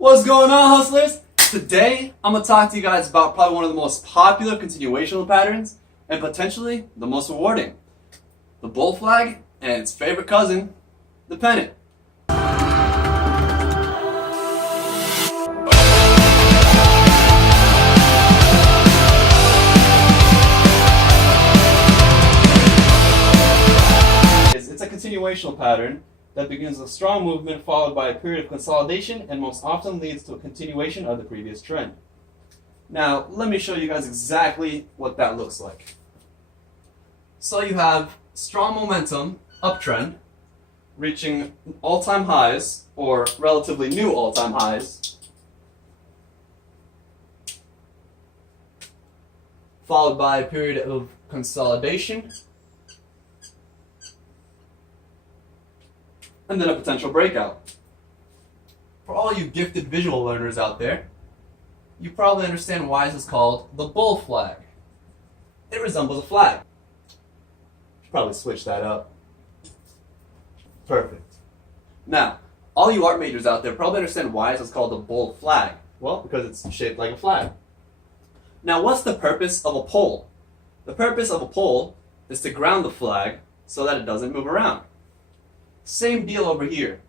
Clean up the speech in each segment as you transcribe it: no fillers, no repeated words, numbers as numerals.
What's going on, hustlers? Today, I'm going to talk to you guys about probably one of the most popular continuational patterns and potentially the most rewarding. The bull flag and its favorite cousin, the pennant. It's a continuational pattern that begins with a strong movement followed by a period of consolidation and most often leads to a continuation of the previous trend. Now, let me show you guys exactly what that looks like. So you have strong momentum, uptrend, reaching all-time highs, or relatively new all-time highs, followed by a period of consolidation, and then a potential breakout. For all you gifted visual learners out there, you probably understand why this is called the bull flag. It resembles a flag. Should probably switch that up. Perfect. Now, all you art majors out there probably understand why this is called the bull flag. Well, because it's shaped like a flag. Now, what's the purpose of a pole? The purpose of a pole is to ground the flag so that it doesn't move around. Same deal over here.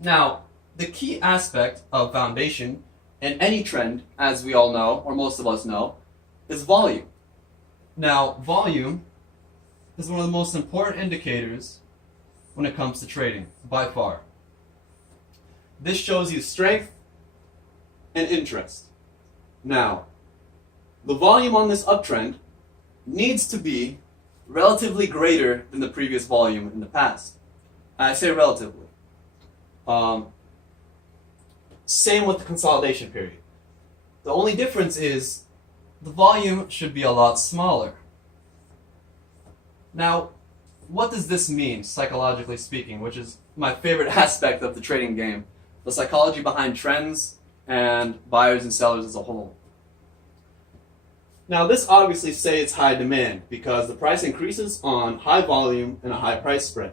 Now, the key aspect of foundation in any trend, as we all know, or most of us know, is volume. Now, volume is one of the most important indicators when it comes to trading, by far. This shows you strength and interest. Now, the volume on this uptrend needs to be relatively greater than the previous volume in the past. I say relatively. Same with the consolidation period. The only difference is the volume should be a lot smaller. Now, what does this mean, psychologically speaking, which is my favorite aspect of the trading game, the psychology behind trends and buyers and sellers as a whole. Now, this obviously says high demand because the price increases on high volume and a high price spread.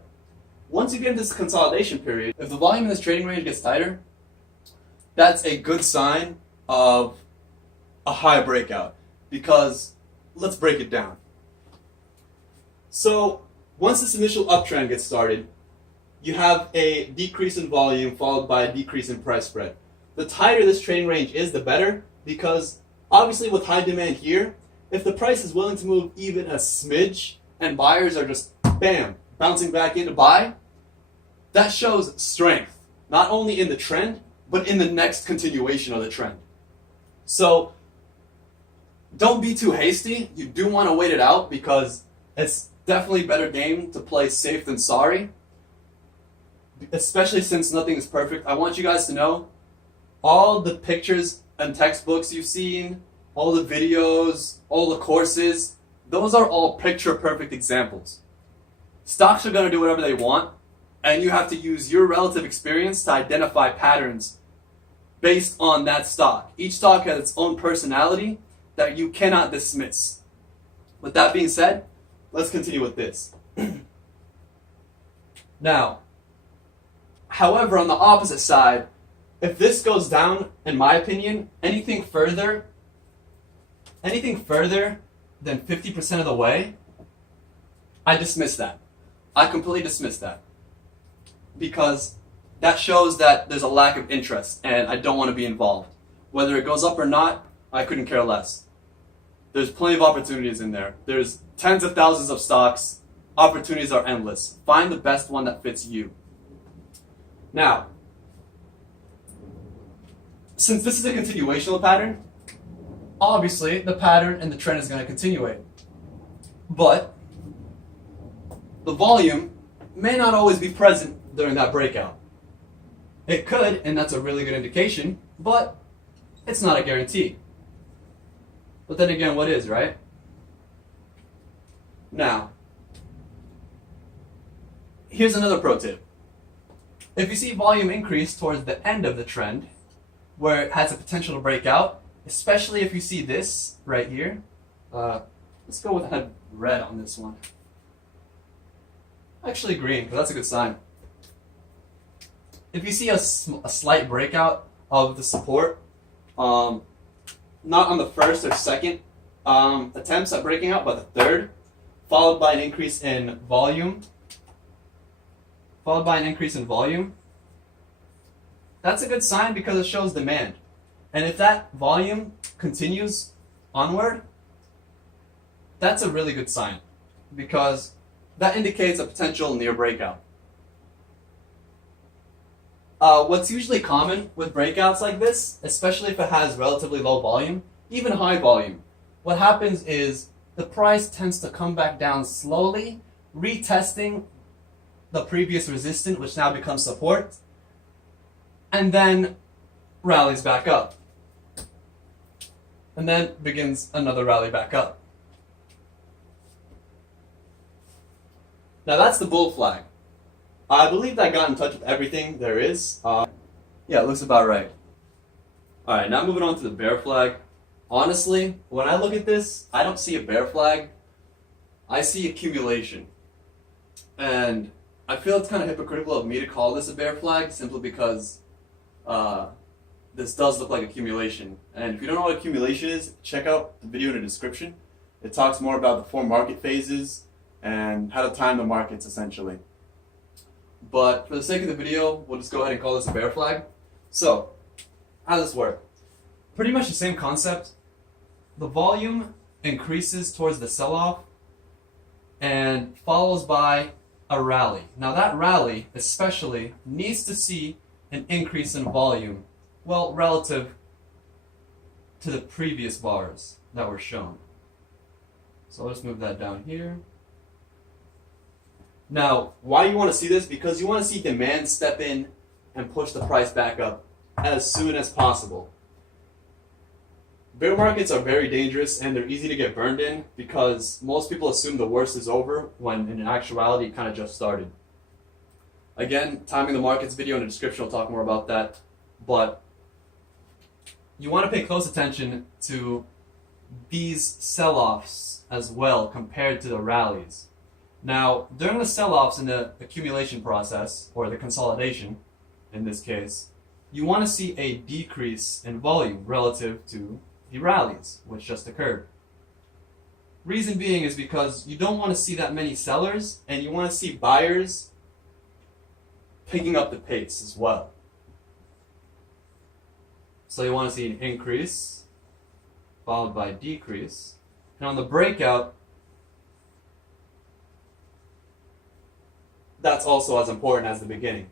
Once you get into this consolidation period, if the volume in this trading range gets tighter, that's a good sign of a high breakout. Because let's break it down. So once this initial uptrend gets started, you have a decrease in volume followed by a decrease in price spread. The tighter this trading range is, the better, because obviously with high demand here, if the price is willing to move even a smidge and buyers are just, bam, bouncing back in to buy, that shows strength, not only in the trend, but in the next continuation of the trend. So, don't be too hasty. You do want to wait it out because it's definitely better game to play safe than sorry. Especially since nothing is perfect. I want you guys to know, all the pictures and textbooks you've seen, all the videos, all the courses, those are all picture perfect examples. Stocks are going to do whatever they want, and you have to use your relative experience to identify patterns based on that stock. Each stock has its own personality that you cannot dismiss. With that being said, let's continue with this. Now, however, on the opposite side, if this goes down, in my opinion, anything further than 50% of the way, I dismiss that. I completely dismiss that. Because that shows that there's a lack of interest and I don't want to be involved. Whether it goes up or not, I couldn't care less. There's plenty of opportunities in there. There's tens of thousands of stocks. Opportunities are endless. Find the best one that fits you. Now, since this is a continuational pattern, obviously the pattern and the trend is going to continuate. But the volume may not always be present during that breakout. It could, and that's a really good indication, but it's not a guarantee. But then again, what is, right? Now, here's another pro tip. If you see volume increase towards the end of the trend, where it has a potential to break out, especially if you see this right here, let's go with red on this one. Actually green, because that's a good sign. If you see a slight breakout of the support, not on the first or second attempts at breaking out, but the third, followed by an increase in volume, that's a good sign because it shows demand. And if that volume continues onward, that's a really good sign because that indicates a potential near breakout. What's usually common with breakouts like this, especially if it has relatively low volume, even high volume, what happens is the price tends to come back down slowly, retesting the previous resistance, which now becomes support, and then rallies back up. And then begins another rally back up. Now that's the bull flag. I believe that got in touch with everything there is. Yeah, it looks about right. Alright, now moving on to the bear flag. Honestly, when I look at this, I don't see a bear flag. I see accumulation. And I feel it's kind of hypocritical of me to call this a bear flag simply because this does look like accumulation. And if you don't know what accumulation is, check out the video in the description. It talks more about the 4 market phases and how to time the markets essentially. But for the sake of the video, we'll just go ahead and call this a bear flag. So, how does this work? Pretty much the same concept. The volume increases towards the sell-off and follows by a rally. Now that rally, especially, needs to see an increase in volume, well, relative to the previous bars that were shown. So let's move that down here. Now, why you want to see this? Because you want to see demand step in and push the price back up as soon as possible. Bear markets are very dangerous and they're easy to get burned in because most people assume the worst is over when in actuality it kind of just started. Again, timing the markets video in the description will talk more about that, but you want to pay close attention to these sell-offs as well compared to the rallies. Now, during the sell-offs in the accumulation process, or the consolidation in this case, you want to see a decrease in volume relative to the rallies, which just occurred. Reason being is because you don't want to see that many sellers, and you want to see buyers picking up the pace as well. So you want to see an increase, followed by a decrease, and on the breakout, that's also as important as the beginning.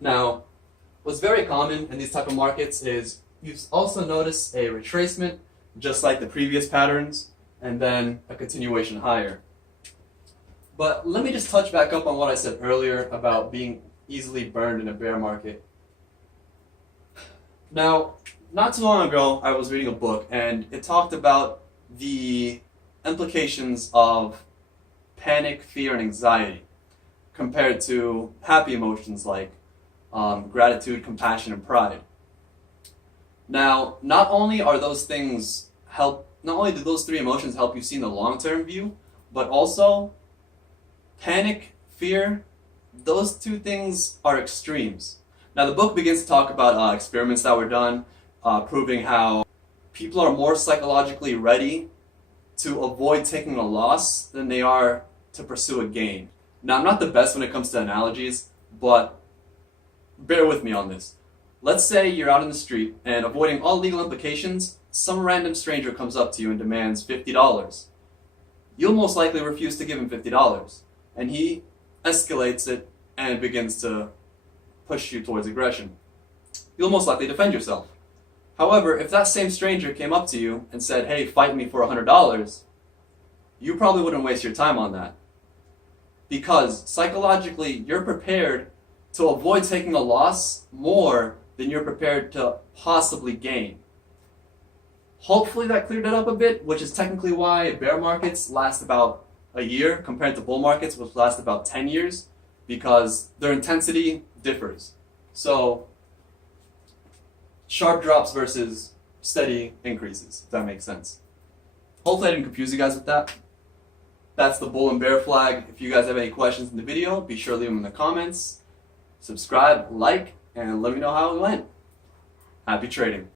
Now, what's very common in these type of markets is you also notice a retracement, just like the previous patterns, and then a continuation higher. But let me just touch back up on what I said earlier about being easily burned in a bear market. Now, not too long ago, I was reading a book, and it talked about the implications of panic, fear, and anxiety compared to happy emotions like gratitude, compassion, and pride. Now, not only do those 3 emotions help you see in the long-term view, but also panic, fear, those 2 things are extremes. Now, the book begins to talk about experiments that were done, proving how people are more psychologically ready to avoid taking a loss than they are to pursue a gain. Now, I'm not the best when it comes to analogies, but bear with me on this. Let's say you're out in the street and avoiding all legal implications, some random stranger comes up to you and demands $50. You'll most likely refuse to give him $50, and he escalates it and begins to push you towards aggression. You'll most likely defend yourself. However, if that same stranger came up to you and said, "Hey, fight me for $100, you probably wouldn't waste your time on that. Because psychologically, you're prepared to avoid taking a loss more than you're prepared to possibly gain. Hopefully that cleared it up a bit, which is technically why bear markets last about a year compared to bull markets, which last about 10 years, because their intensity differs. So, sharp drops versus steady increases, if that makes sense. Hopefully I didn't confuse you guys with that. That's the bull and bear flag. If you guys have any questions in the video, be sure to leave them in the comments. Subscribe, like, and let me know how it went. Happy trading.